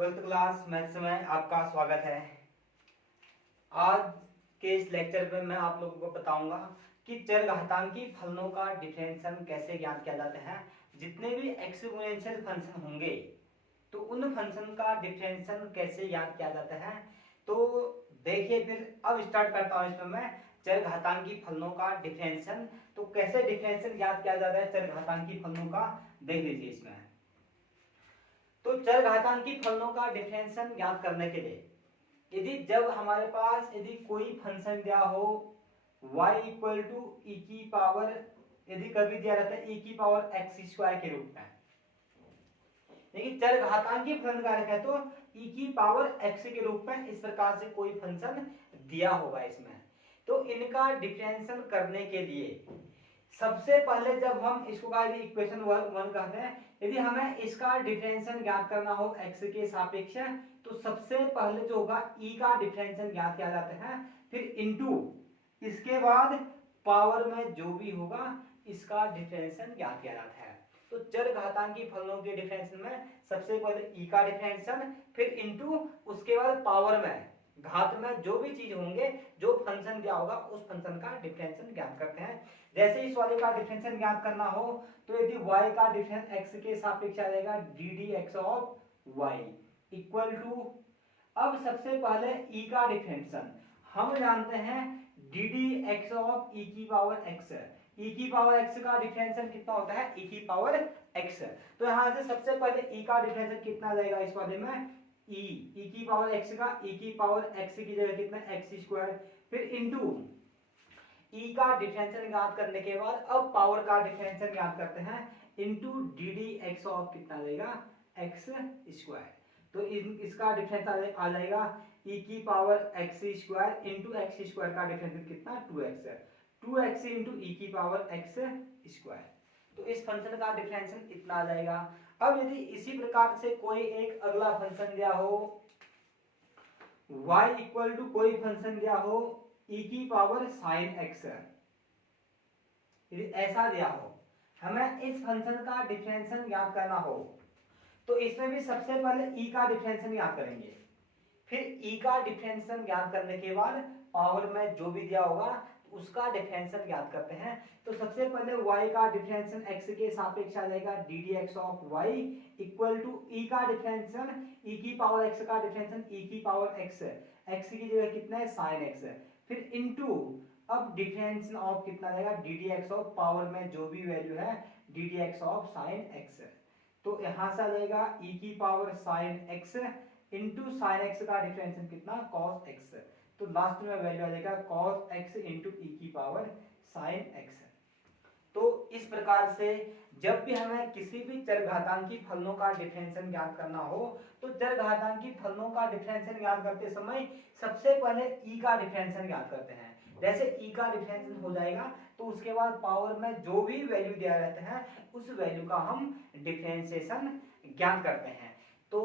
Twelfth class maths में आपका स्वागत है। आज के इस लेक्चर में मैं आप लोगों को बताऊंगा कि चरघातांकी फलनों का डिफरेंशियल कैसे ज्ञात किया जाता है। जितने भी एक्सपोनेंशियल फंक्शन होंगे तो उन फंक्शन का डिफरेंशियल कैसे ज्ञात किया जाता है। तो देखिए, फिर अब स्टार्ट करता हूँ इसमें मैं चरघातांकी फलनों का डिफरेंशियल। तो कैसे डिफरेंशियल ज्ञात किया जाता है चरघातांकी फलनों का, देख लीजिए इसमें। तो चरघातांकी फलनों का डिफरेंशियल ज्ञात करने के लिए यदि जब हमारे पास यदि कोई फंक्शन दिया हो y इक्वल टू ई की पावर, यदि कभी दिया रहता है e की पावर x स्क्वायर के रूप में, देखिए चरघातांकी फलन का रखा है तो e की पावर x के रूप में इस प्रकार से कोई फंक्शन दिया होगा इसमें। तो इनका डिफरेंशियल करने के लिए सबसे पहले जब हम इसको इक्वेशन वन कहते हैं, यदि हमें इसका डिफरेंशियल ज्ञात करना हो x के सापेक्ष तो सबसे पहले जो होगा e का डिफरेंशियल ज्ञात किया जाता है, फिर इनटू इसके बाद पावर में जो भी होगा इसका डिफरेंशियल ज्ञात किया जाता है। तो चरघातांकी फलनों के डिफरेंशियल में सबसे पहले e का डिफरेंशियल, फिर इनटू उसके बाद पावर में घात में जो भी चीज होंगे, जो फंक्शन दिया होगा उस फंक्शन का डिफरेंशियल ज्ञात करते हैं। जैसे इस वाले का डिफरेंशियल ज्ञात करना हो तो यदि y का डिफरेंस x के सापेक्ष आ जाएगा d d x of y equal to, अब सबसे पहले e का डिफरेंशियल हम जानते हैं d d x of e की पावर x, e की पावर x का डिफरेंशियल कितना होता है e की पावर x। तो यहां से सबसे पहले e का डिफरेंशियल कितना जाएगा इस वाले में e की पावर x का e की पावर x की जगह कितना x स्क्वायर, फिर इनटू e का डिफरेंशियल ज्ञात करने के बाद अब पावर का डिफरेंशियल ज्ञात करते हैं into D d x of कितना जाएगा x स्क्वायर। तो इसका डिफरेंशियल आ जाएगा e की power x square into x square का डिफरेंशियल कितना 2x इनटू e की पावर x स्क्वायर। तो इस फंक्शन का डिफरेंशियल इतना आ जाएगा। अब यदि इसी प्रकार से कोई एक अगला फंक्शन दिया हो y इक्वल टू कोई फंक्शन दिया हो e की पावर साइन x, यदि ऐसा दिया हो हमें इस फंक्शन का डिफरेंशियल ज्ञात करना हो तो इसमें भी सबसे पहले e का डिफरेंशियल ज्ञात करेंगे, फिर e का डिफरेंशियल ज्ञात करने के बाद पावर में जो भी दिया होगा उसका डिफरेंशियल ज्ञात करते हैं। तो सबसे पहले y का डिफरेंशियल x के सापेक्ष आ जाएगा d d x of y equal to e का डिफरेंशियल e की पावर x का डिफरेंशियल e की पावर x की जगह कितना है साइन x, फिर इनटू अब डिफरेंशियल ऑफ कितना जाएगा d d x of power में जो भी वैल्यू है d d x of sine x। तो यहां से आ जाएगा e की पावर sine x into sine x का डिफरेंशियल कितना cos x, तो लास्ट में वैल्यू आ जाएगा cos x इनटू e की पावर साइन x। तो इस प्रकार से जब भी हमें किसी भी चरघातांकी फलनों का डिफरेंशियल ज्ञात करना हो तो चरघातांकी फलनों का डिफरेंशियल ज्ञात करते समय सबसे पहले e का डिफरेंशियल ज्ञात करते हैं। जैसे e का डिफरेंशियल हो जाएगा तो उसके बाद पावर में जो भी वैल्यू दिया रहता है उस वैल्यू का हम डिफरेंशिएशन ज्ञात करते हैं। तो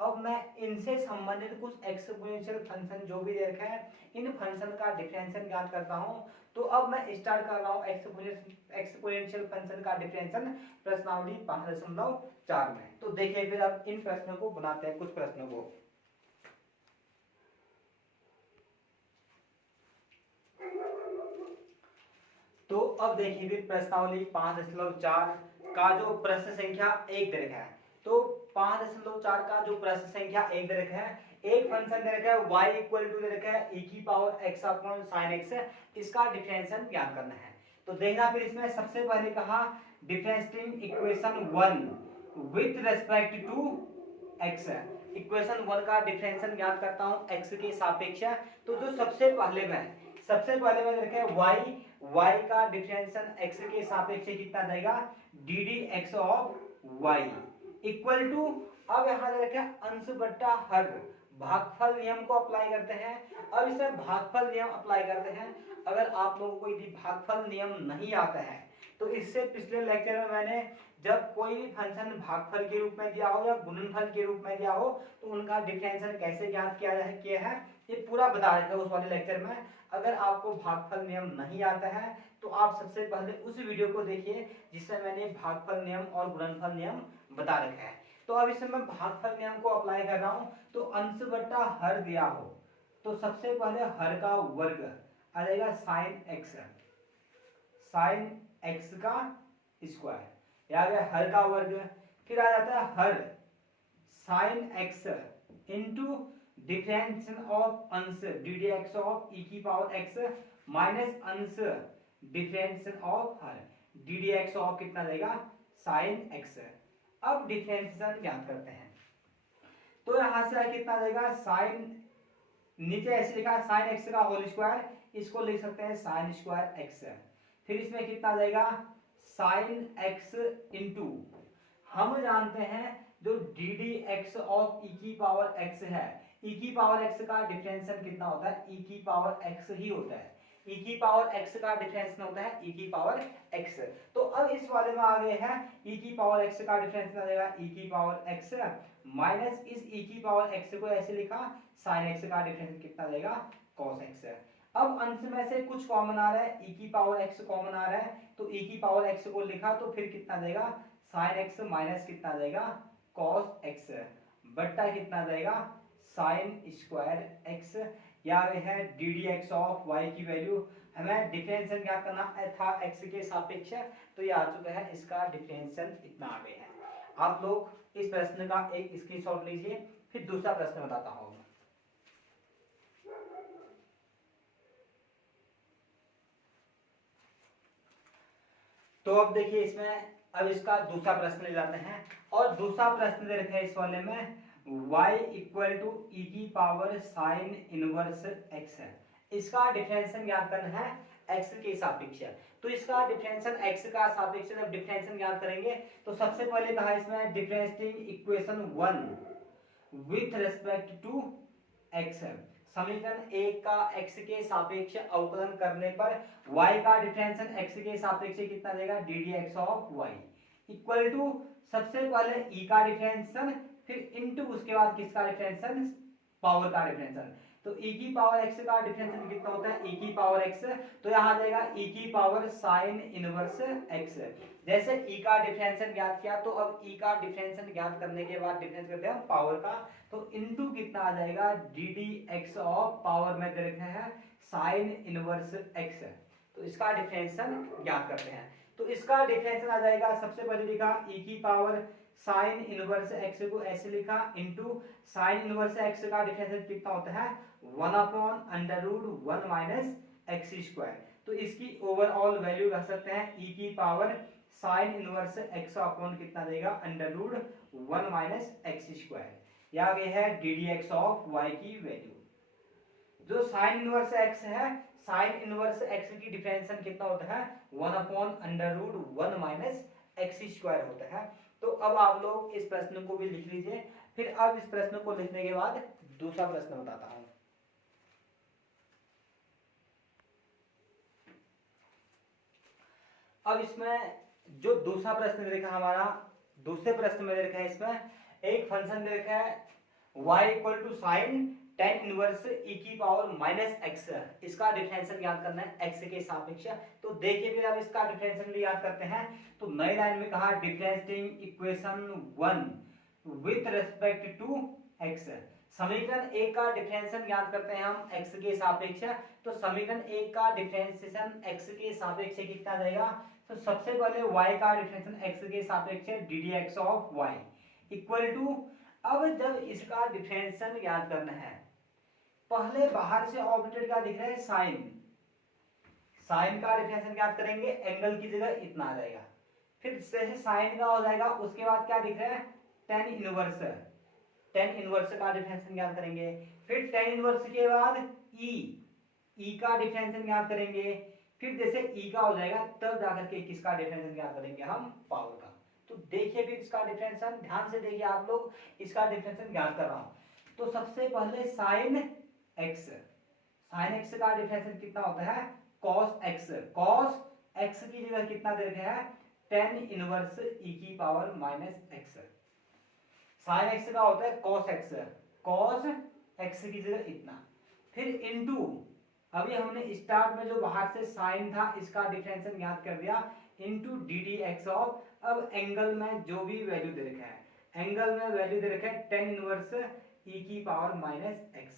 अब मैं इनसे संबंधित कुछ एक्सपोनेंशियल फंक्शन जो भी दे रखा है इन फंक्शन का डिफरेंशियल ज्ञात करता हूं। तो अब मैं स्टार्ट कर रहा हूं एक्सपोनेंशियल फंक्शन का डिफरेंशियल प्रश्नावली 5.4 में। तो देखिए फिर अब इन प्रश्नों को बनाते हैं कुछ प्रश्नों को। तो अब देखिए फिर प्रश्नावली 5.4 का जो प्रश्न संख्या 1 दे रखा है। तो 5.4 का जो प्रश्न संख्या 1 दे रखा है, एक फंक्शन दे रखा है y इक्वल टू दे रखा है e की power x upon sin x, इसका डिफरेंशियल ज्ञात करना है। तो देखना फिर इसमें सबसे पहले कहा differentiating equation 1 with respect to x, equation 1 का डिफरेंशियल ज्ञात करता हूं x के सापेक्ष। तो जो सबसे पहले में दे रखा है y का डिफरेंशियल x के सापेक्ष कितना जाएगा d d x of y equal to, अब यहां दे रखा है अंश बट्टा हर, भागफल नियम को अप्लाई करते हैं। अब इसमें भागफल नियम अप्लाई करते हैं। अगर आप लोगों को यदि भागफल नियम नहीं आता है तो इससे पिछले लेक्चर में मैंने जब कोई भी फंक्शन भागफल के रूप में दिया हो या गुणनफल के रूप में दिया हो तो उनका डिफरेंशियल कैसे ज्ञात किया है ये पूरा बता रखा है उस वाले लेक्चर में। अगर आपको भागफल नियम नहीं आता है तो आप सबसे पहले उस वीडियो को देखिए जिससे मैंने भागफल नियम और गुणनफल नियम बता रखा है। तो अब इसमें मैं भागफल नियम को अप्लाई कर रहा हूँ। तो अंश बट्टा हर दिया हो तो सबसे पहले हर का वर्ग आ जाएगा साइन एक्स, साइन एक्स का स्क्वायर, या गया हर का वर्ग। फिर आ जाता है हर sine x into differential of अंश d d x of e की पावर एक्स माइनस अंश डिफरेंशियल ऑफ हर डी डी एक्स ऑफ कितना देगा साइन एक्स। अब डिफरेंशियल ज्ञात करते हैं। तो यहां से कितना देगा साइन, नीचे ऐसे लिखा है साइन एक्स का होल स्क्वायर, इसको लिख सकते हैं साइन स्क्वायर एक्स। फिर इसमें कितना देगा साइन एक्स इंटू, हम जानते हैं जो D d x of e की पावर एक्स है, ई की पावर एक्स का डिफरेंशियल कितना होता है ई की पावर एक्स ही होता है, ई की पावर एक्स का डिफरेंशियल होता है ई की पावर एक्स। तो अब इस वाले में आ गए हैं ई की पावर एक्स का डिफरेंशियल आ जाएगा ई की पावर एक्स माइनस इस ई की पावर एक्स को ऐसे लिखा साइन एक्स का डिफरेंशियल कितना देगा कॉस एक्स। अब अंश में से कुछ कॉमन आ रहा है, ई की पावर एक्स कॉमन आ रहा है, तो ई की पावर एक्स को लिखा तो फिर कितना देगा साइन एक्स माइनस कितना देगा कॉस एक्स बट्टा कितना देगा साइन स्क्वायर एक्स, या है d d x of y की वैल्यू। हमें डिफरेंशियल क्या करना था एक्स के सापेक्ष, तो ये आ चुका है इसका डिफरेंशियल इतना आ गया है। आप लोग इस प्रश्न का एक स्क्रीनशॉट लीजिए, फिर दूसरा प्रश्न बताता हूँ। तो अब देखिए इसमें अब इसका दूसरा प्रश्न ले जाते हैं, और दूसरा प्रश्न दे रखा है इस वाले में y इक्वल टू ई की पावर साइन इनवर्स x है। इसका डिफरेंशियल ज्ञात करना है x के सापेक्ष। तो इसका डिफरेंशियल x का सापेक्ष जब डिफरेंशियल ज्ञात करेंगे तो सबसे पहले कहा इसमें differentiating equation 1 with respect to x, समीकरण 1 का x के सापेक्ष अवकलन करने पर y का डिफरेंशियल x के सापेक्ष कितना देगा d d x of y equal to सबसे पहले e का डिफरेंशियल, फिर इनटू उसके बाद किसका डिफरेंशियल पावर का डिफरेंशियल। तो e की पावर x का डिफरेंशियल कितना होता है e की पावर x, तो यहाँ आ जाएगा e की पावर साइन इनवर्स x। जैसे e का डिफरेंशियल ज्ञात किया तो अब e का डिफरेंशियल ज्ञात करने के बाद डिफरेंस करते हैं पावर का, तो इनटू कितना आ जाएगा d d x of power में दे रखा है साइन इनवर्स x। तो इसका डिफरेंशियल ज्ञात करते हैं। तो इसका डिफरेंशियल आ जाएगा, सबसे पहले लिखा e की पावर साइन इनवर्स x को ऐसे लिखा इनटू साइन इनवर्स x का डिफरेंशियल कितना होता है 1/√1 माइनस एक्स स्क्वायर। तो इसकी ओवरऑल वैल्यू रख सकते हैं e की पावर साइन इनवर्स x अपॉन कितना देगा √1 माइनस एक्स स्क्वायर, या ये है d d x of y की वैल्यू। जो साइन इनवर्स x है, साइन इनवर्स x की डिफरेंशियल कितना होता है 1/√1 माइनस एक्स स्क्वायर होता है। तो अब आप लोग इस प्रश्न को भी लिख लीजिए, फिर अब इस प्रश्न को लिखने के बाद दूसरा प्रश्न बताता हूं। अब इसमें जो दूसरा प्रश्न दे रखा है हमारा, दूसरे प्रश्न में दे रखा है इसमें एक फंक्शन दे रखा है y इक्वल टू साइन टेन इनवर्स e की पावर माइनस एक्स, इसका डिफरेंशियल ज्ञात करना है x के सापेक्ष। तो देखिए फिर अब इसका डिफरेंशियल याद करते हैं। तो नई लाइन में कहा differentiating equation 1 with respect to x, समीकरण 1 का डिफरेंशियल ज्ञात करते हैं हम x के सापेक्ष। तो समीकरण 1 का डिफरेंशिएशन x के सापेक्ष कितना देगा, तो सबसे पहले y का डिफरेंशियल x के सापेक्ष d d x of y equal to, अब जब इसका डिफरेंशियल ज्ञात करना है पहले बाहर से ऑपरेटर क्या दिख रहा है साइन, साइन का डिफरेंशियल ज्ञात करेंगे एंगल की जगह इतना आ जाएगा, फिर से साइन का हो जाएगा, उसके बाद क्या दिख रहा है टेन इनवर्स, टेन इनवर्स का डिफरेंशियल ज्ञात करेंगे, फिर टेन इनवर्स के बाद ई का डिफरेंशियल ज्ञात करेंगे, फिर जैसे ई का हो जाएगा तब जाकर के किसका डिफरेंशियल ज्ञात करेंगे हम पावर का। तो देखिए फिर इसका डिफरेंशियल ध्यान से देखिए आप लोग, इसका डिफरेंशियल ज्ञात कर रहा हूं। तो सबसे पहले साइन एक्स, साइन एक्स का डिफरेंशियल कितना होता है कॉस एक्स, कॉस एक्स की जगह कितना दे रखा है टेन इनवर्स ई की power minus x, sine x का होता है कॉस एक्स, कॉस एक्स की जगह इतना, फिर इनटू अभी हमने स्टार्ट में जो बाहर से साइन था इसका डिफरेंशियल ज्ञात कर दिया into D d x of, अब एंगल में जो भी वैल्यू दे रखा है एंगल में वैल्यू दे रखे हैं tan इनवर्स e की पावर माइनस x,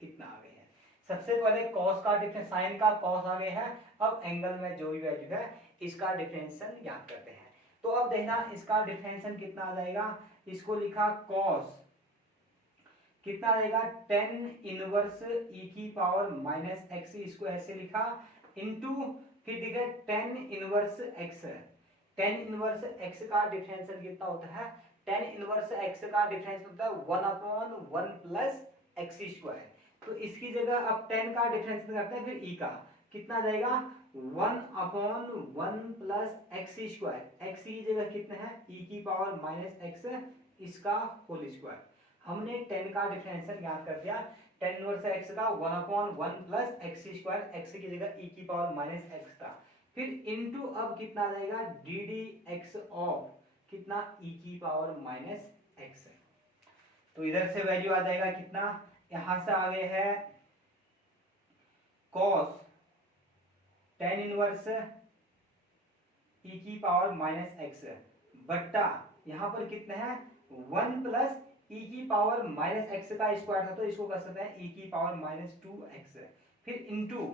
इतना आ गया है। सबसे पहले cos का डिफरेंस, साइन का cos आ गया है। अब एंगल में जो भी वैल्यू है इसका डिफरेंशियल ज्ञात करते हैं। तो अब देखना इसका डिफरेंशियल कितना आ जाएगा, इसको लिखा cos कितना आ जाएगा tan इनवर्स e की पावर माइनस x, इसको ऐसे लिखा इनटू फिर दिखे tan inverse x। tan inverse x का डिफरेंशियल कितना होता है, tan इनवर्स x का डिफरेंस होता है 1/1 प्लस x स्क्वायर। तो इसकी जगह अब tan का डिफरेंस करते हैं, फिर e का कितना आ जाएगा 1/1 प्लस x स्क्वायर। x की जगह कितना है e की पावर माइनस x, इसका होल स्क्वायर। हमने tan का डिफरेंशियल ज्ञात कर दिया, tan इनवर्स x का 1/1 प्लस x स्क्वायर, x की जगह e की पावर माइनस x का, फिर इनटू अब कितना आ जाएगा ddx ऑफ कितना e की पावर माइनस x। तो इधर से वैल्यू आ जाएगा कितना, यहां से आगे है cos tan इनवर्स e की पावर माइनस x बट्टा यहां पर कितना है 1 प्लस e की पावर माइनस x का स्क्वायर था, तो इसको कर सकते हैं e की पावर माइनस 2x, फिर इनटू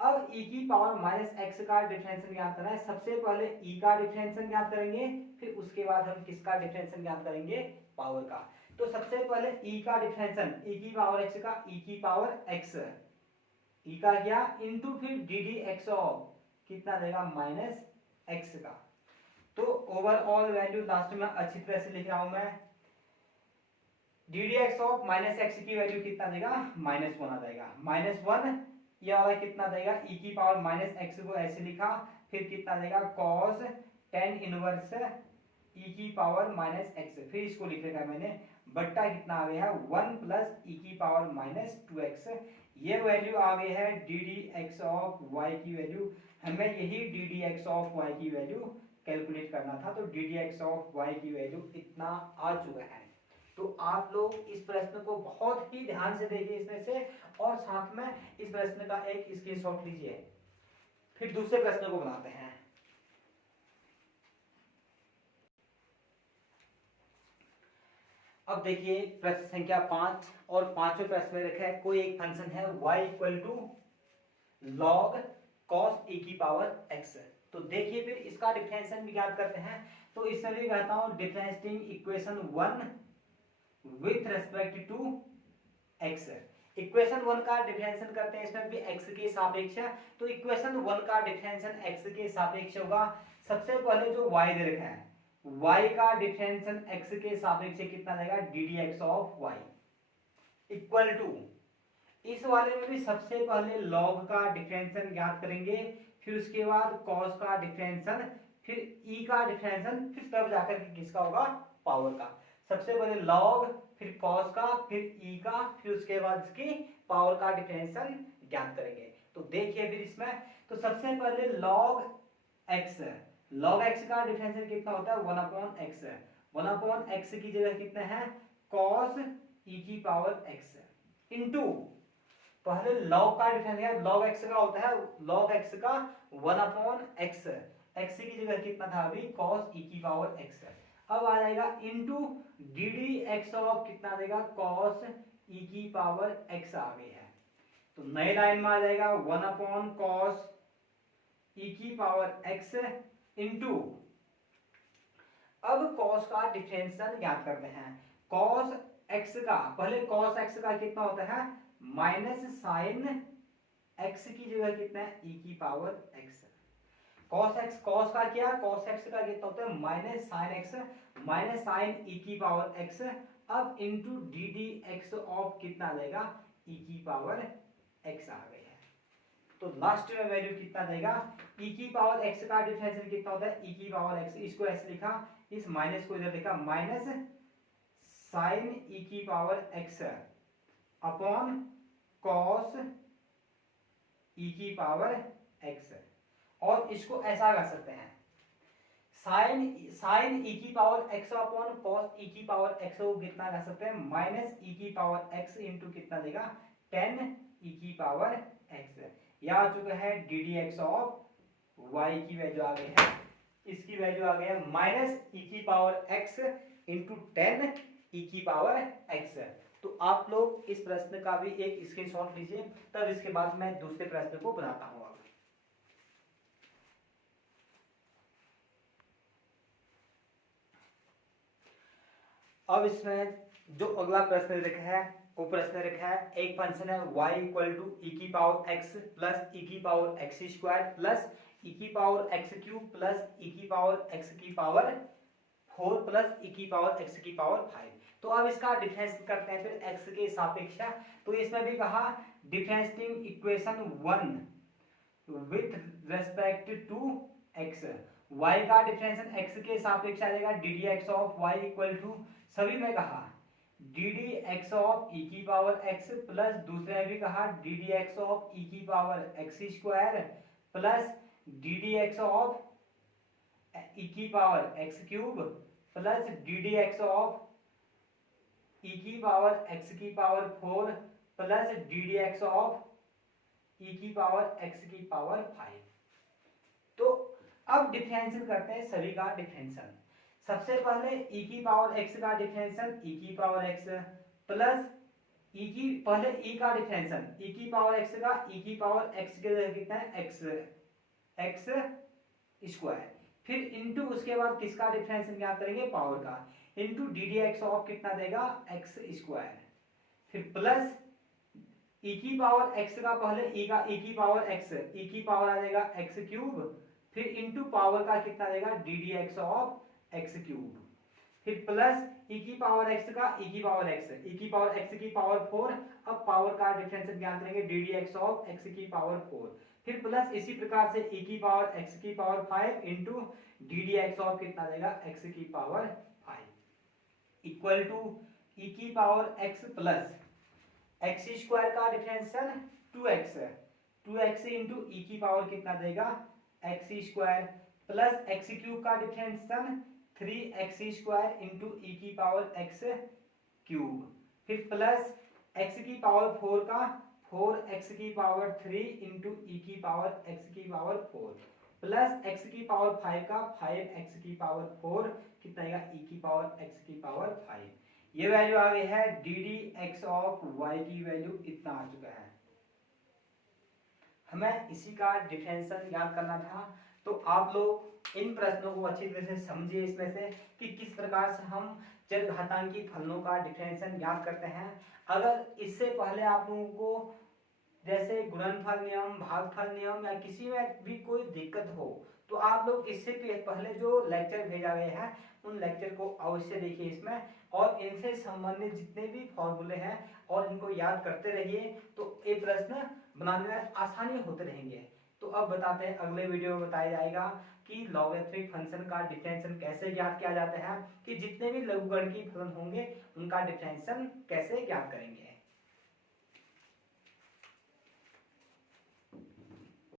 अब e की पावर माइनस x का डिफरेंशियल ज्ञात करना है। सबसे पहले e का डिफरेंशियल ज्ञात करेंगे, फिर उसके बाद हम किसका डिफरेंशियल ज्ञात करेंगे, पावर का। तो सबसे पहले e का डिफरेंशियल e की पावर x का e की पावर x, e का क्या इनटू फिर ddx ऑफ कितना देगा माइनस x का। तो ओवरऑल वैल्यू लास्ट में अच्छी तरह से लिख रहा हूं मैं, ddx ऑफ माइनस x की वैल्यू कितना देगा -1 आ जाएगा, -1 ये वाला कितना देगा e की पावर माइनस x को ऐसे लिखा, फिर कितना देगा cos tan इनवर्स e की पावर माइनस x, फिर इसको लिख रखा मैंने बट्टा कितना आ गया है 1 प्लस e की पावर माइनस 2x। ये वैल्यू आ गई है ddx ऑफ y की वैल्यू, हमें यही ddx ऑफ y की वैल्यू कैलकुलेट करना था। तो ddx ऑफ y की वैल्यू इतना आ चुका है। तो आप लोग इस प्रश्न को बहुत ही ध्यान से देखिए इसमें से, और साथ में इस प्रश्न का एक स्क्रीनशॉट लीजिए। फिर दूसरे प्रश्न को बनाते हैं। अब देखिए प्रश्न संख्या 5 और पांचवें प्रश्न में रखा है कोई एक फंक्शन है y equal to log cos e की पावर x। तो देखिए फिर इसका डिफरेंशियल भी ज्ञात करते हैं। तो इसमें भी कहता हूं differentiating equation 1 with respect to x। Equation 1 का डिफरेंशियल करते हैं, इसमें भी x के सापेक्ष है, तो इक्वेशन 1 का डिफरेंशियल x के सापेक्ष होगा। सबसे पहले जो y दे रखा है y का डिफरेंशियल x के सापेक्ष कितना देगा ddx of y equal to, इस वाले में भी सबसे पहले log का डिफरेंशियल ज्ञात करेंगे, फिर उसके बाद cos का डिफरेंशियल, फिर e का डिफरेंशियल, फिर तब जाकर के किसका होगा पावर का। सबसे पहले log, फिर cos का, फिर e का, फिर उसके बाद इसकी पावर का डिफरेंशियल ज्ञात करेंगे। तो देखिए फिर इसमें, तो सबसे पहले log x, log x का डिफरेंशियल कितना होता है 1/x, 1/x की जगह कितना है cos e की पावर x इनटू, पहले log का डिफरेंशियल log x का होता है log x का 1/x, x की जगह कितना था अभी cos e की पावर x। अब आ जाएगा इनटू ddx ऑफ कितना देगा cos e की पावर x आ गई है। तो नए लाइन में आ जाएगा 1/cos e की पावर x इनटू, अब cos का डिफरेंशियल ज्ञात करते हैं। cos x का, पहले cos x का कितना होता है माइनस साइन x की जगह कितना है e की power x। cos x, cos का क्या, cos x का कितना होता है minus sine x, minus sine e की पावर x। अब इनटू ddx ऑफ कितना आ जाएगा e की पावर x आ गई है। तो लास्ट में वैल्यू कितना देगा e की पावर x का डिफरेंशियल कितना होता है e की पावर x, इसको ऐसे लिखा, इस माइनस को इधर लिखा माइनस साइन e की power x upon cos e की पावर x, और इसको ऐसा कर सकते हैं साइन e की power x upon cos e की पावर x को कितना कर सकते हैं माइनस e की पावर x इंटू कितना देगा tan e की पावर x। यह आ चुका है ddx ऑफ y की वैल्यू आ गई है, इसकी वैल्यू आ गई है माइनस e की पावर x इंटू 10 ई की पावर एक्स। तो आप लोग इस प्रश्न का भी एक स्क्रीनशॉट लीजिए, तब इसके बाद मैं दूसरे प्रश्न को बनाता हूँ। अब इसमें जो अगला प्रश्न लिखा है वो प्रश्न लिखा है, एक फंक्शन है y इक्वल टू ई की पावर x प्लस ई की पावर एक्स स्क्वायर प्लस ई की पावर एक्स क्यूब प्लस ई की पावर एक्स की पावर 4 प्लस ई की पावर एक्स की पावर 5। तो अब इसका डिफरेंस करते हैं फिर x के सापेक्ष। तो इसमें भी कहा differentiating equation 1 with respect to x, y का डिफरेंशियल x के सापेक्ष आ जाएगा d d x of y equal to, सभी में कहा d d x of e की पावर x प्लस दूसरे में भी कहा d d x of e की power x square plus d d x of e की power x cube plus d d x of e की power x की power 4 plus d d x of e की power x की power 5। तो अब differential करते हैं सभी का डिफरेंशियल। सबसे पहले e की पावर x का डिफरेंशियल e की पावर x प्लस e की, पहले e का डिफरेंशियल e की पावर x का e की पावर x के जगह कितना है x स्क्वायर, फिर इनटू उसके बाद किसका डिफरेंशियल ज्ञात करेंगे पावर का, into D d x of कितना देगा x स्क्वायर, फिर प्लस e की पावर x का पहले e का e की पावर x e की पावर आ जाएगा x क्यूब, फिर इनटू पावर का कितना देगा d d x of x cube, फिर प्लस e की पावर x का e की पावर x e की पावर x की पावर 4। अब पावर का डिफरेंशियल ज्ञात करेंगे D d x of x की पावर 4, फिर प्लस इसी प्रकार से e की पावर x की power 5 into D d x of कितना देगा x की पावर 5 इक्वल टू e की power x plus x square का डिफरेंशियल 2x इंटू ई की पावर कितना देगा x square plus x cube का डिफरेंशियल 3x स्क्वायर इंटू ई की पावर एक्स क्यूब, फिर प्लस x की पावर 4 का 4x की पावर 3 इंटू ई की पावर x की पावर 4 प्लस x की पावर 5 का 5x की पावर 4 कितना आएगा e की पावर x की पावर 5। ये वैल्यू आ गई है d d x of y की वैल्यू इतना आ चुका है। हमें इसी का डिफरेंशियल ज्ञात करना था। तो आप लोग इन प्रश्नों को अच्छी तरह से समझिए इसमें से कि किस प्रकार से हम चरघातांकी फलनों का डिफरेंशियल ज्ञात करते हैं। अगर इससे पहले आप लोगों को जैसे गुणनफल नियम, भागफल नियम या किसी में भी कोई दिक्कत हो तो आप लोग इससे पहले जो लेक्चर भेजा गया है उन लेक्चर को अवश्य देखिए इसमें, और इनसे संबंधित जितने भी फॉर्मूले हैं और इनको याद करते रहिए तो ये प्रश्न बनाने में आसानी होते रहेंगे। तो अब बताते हैं, अगले वीडियो में बताया जाएगा कि लॉगरिथमिक फंक्शन का डिफरेंशियल कैसे ज्ञात किया जाता है, कि जितने भी लघुगणकीय फलन होंगे उनका डिफरेंशियल कैसे ज्ञात करेंगे।